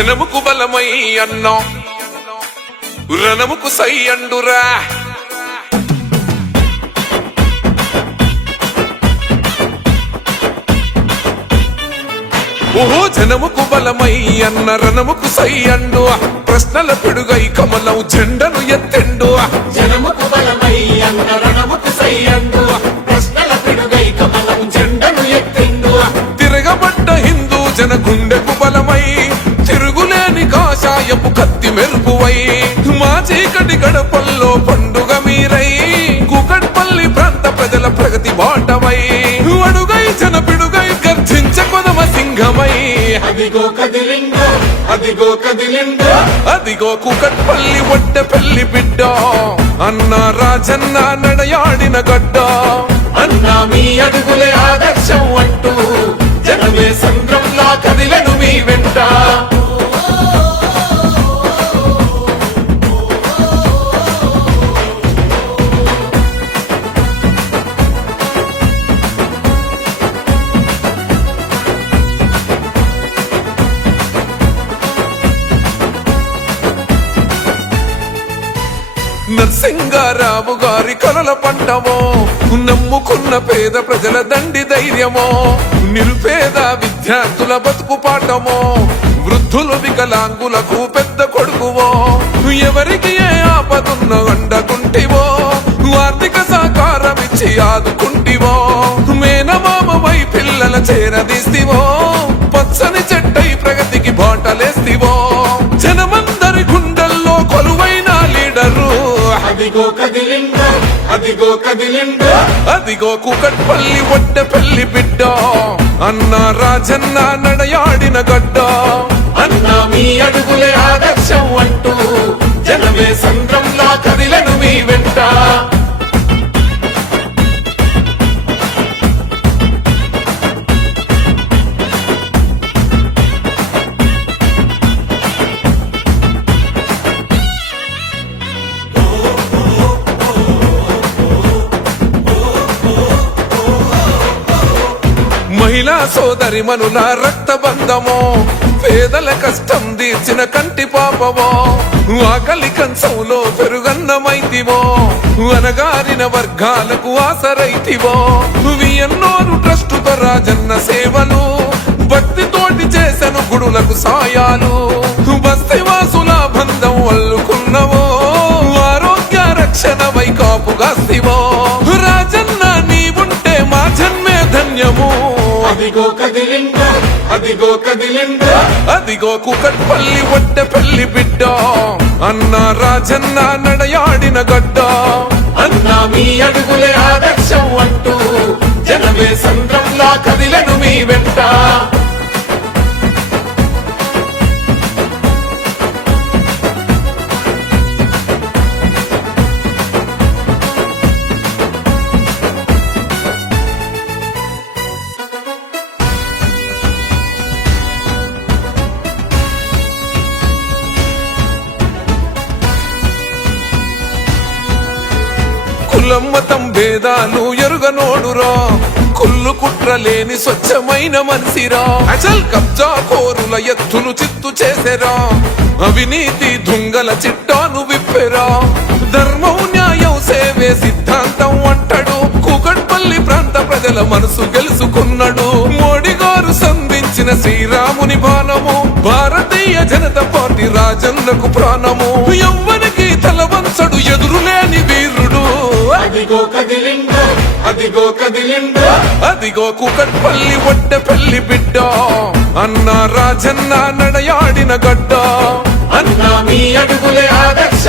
జనముకు బలమై అన్నా రణముకు సై అండురా. ఓహో జనముకు బలమై అన్న రణముకు సై అండు ప్రశ్నల పిడుగై కమలం జెండను ఎత్తెండు. జనముకు బలమై అన్న రణముకు సై అండు ప్రశ్నల పిడుగై కమలం జెండను ఎత్తెండు. తిరగబడ్డ హిందూ జన గుండెకు బలమై తిరుగులేని కాషాయపు కత్తి మెరుపువై మా చీకటి గడపల్లో పండుగ మీరై కూకట్పల్లి ప్రాంత ప్రజల ప్రగతి బాటమై అడుగై జన పిడుగై గర్జించ కొదమ సింహమై. అదిగో కదిలిండు అదిగో కదిలిండు అదిగో కూకట్పల్లి ఒడ్డెపల్లి బిడ్డ అన్న రాజన్న నడయాడిన గడ్డ. అన్నా మీ అడుగులే ఆదర్శం అంటూ జనమే సంద్రంలా కదిలను మీ వెంట. నరసింగారావు గారి కలల పంటమో నమ్ముకున్న పేద ప్రజల దండి ధైర్యమో నిరుపేద విద్యార్థుల బతుకు పాఠమో వృద్ధులు వికలాంగులకు పెద్ద కొడుకువో ఎవరికి ఏ ఆపదున్న అండకుంటివో ఆర్థిక సహకారం ఇచ్చి ఆదుకుంటివో మేనమామవై పిల్లల చేరదీస్తివో పచ్చని చెట్టై ప్రగతికి బాటలేస్తివో జనమందరి గుండెల్లో కొలువైన లీడరు. అదిగో కదిలిండు అదిగో కదిలిండు అదిగో కూకట్పల్లి ఒడ్డెపల్లి బిడ్డ అన్న రాజన్న నడయాడిన గడ్డ. అన్నా మీ అడుగులే ఆదర్శం అంటూ జనమే సంద్రంలా కదిలను మీ వెంట. మహిళా సోదరి మనుల రక్త బంధమో పేదల కష్టం తీర్చిన కంటి పాపమో ఆకలి కంచంలో పెరుగన్నమైతివో అనగారిన వర్గాలకు ఆసరైతివో ఎన్నోరు ట్రస్టుతో రాజన్న సేవలు భక్తితోటి చేసెను గుడులకు సాయాలు బస్తీవాసుల బంధం అల్లుకున్నవో ఆరోగ్య రక్షణ వైకాపుగాస్తివో రాజన్న నీవుంటే మా జన్మే ధన్యము. అదిగో కదిలిండు అదిగో కదిలిండు అదిగో కూకట్పల్లి ఒడ్డెపల్లి బిడ్డ అన్న రాజన్న నడయాడిన గడ్డ. అన్నా మీ అడుగులే ఆదర్శం అంటూ జనమే సంద్రంలా కదిలను మీ వెంట. కులం మతం భేదాలు ఎరుగనోడురా కుళ్ళు కుట్రలేని స్వచ్ఛమైన మనిషిరా. అచల్ కబ్జా కోరుల ఎత్తులు చిత్తు చేసెరా అవినీతి దుంగల చిట్టాను విప్పెరా. ధర్మం న్యాయం సేవే సిద్ధాంతం అంటాడు కూకట్పల్లి ప్రాంత ప్రజల మనసు గెలుచుకున్నాడు. మోడీ గారు సంధించిన శ్రీరాముని బాణము భారతీయ జనతా పార్టీ రాజన్నకు ప్రాణము. ఎవ్వరికి తలవంచడు ఎదురులేని వీరుడు. అదిగో కదిలిండు అదిగో కదిలిండు అదిగో కూకట్పల్లి ఒడ్డెపల్లి బిడ్డ అన్న రాజన్న నడయాడిన గడ్డ. అన్నా మీ అడుగులే ఆదర్శం